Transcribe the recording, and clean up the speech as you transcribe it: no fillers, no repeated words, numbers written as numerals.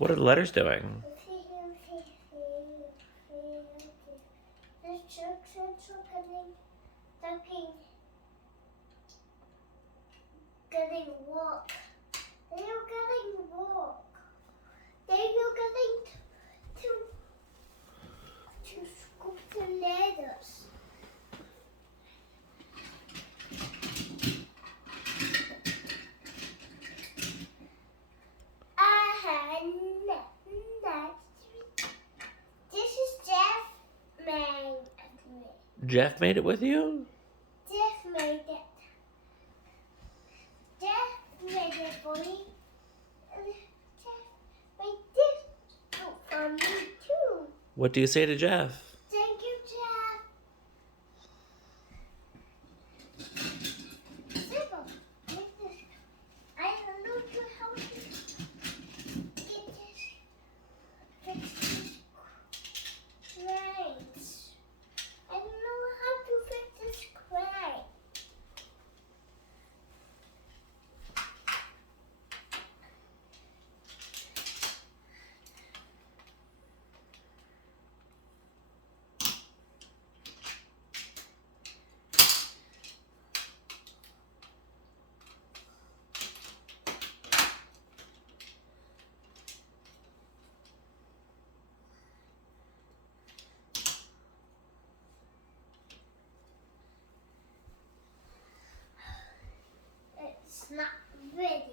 What are the letters doing? The chicks are getting walk. They are getting walk. They are getting to school the letters. This is Jeff made it. Jeff made it with you? Jeff made it. Jeff made it for me. Jeff made this for me too. What do you say to Jeff? Thank you, Jeff. Simple. Make this. I don't know how to get this. Fix this crate. I don't know how to fix this crate. It's not ready.